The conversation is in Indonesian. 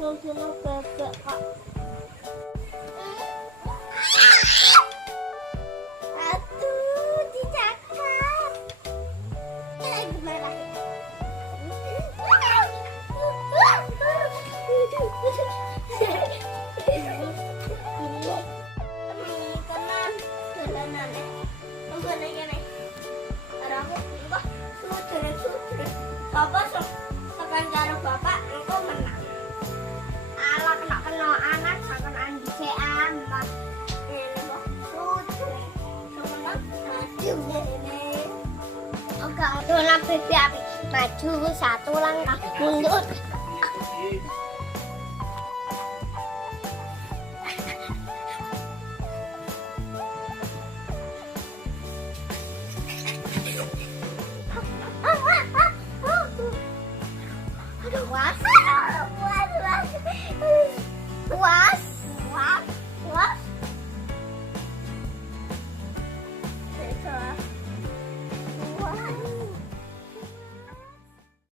Susunya bebek, Kak. Aduh, dicakar. Gimana? Teman, jalanan ya. Enggak nih. Aku enggak sudah. Bapak tekan karo bapak, engko menang. Ala kena anak sakon andi amat. Ini kok sudah. Semenang maju ngene. Enggak dolan bebek api. Maju satu langkah mundur. Was.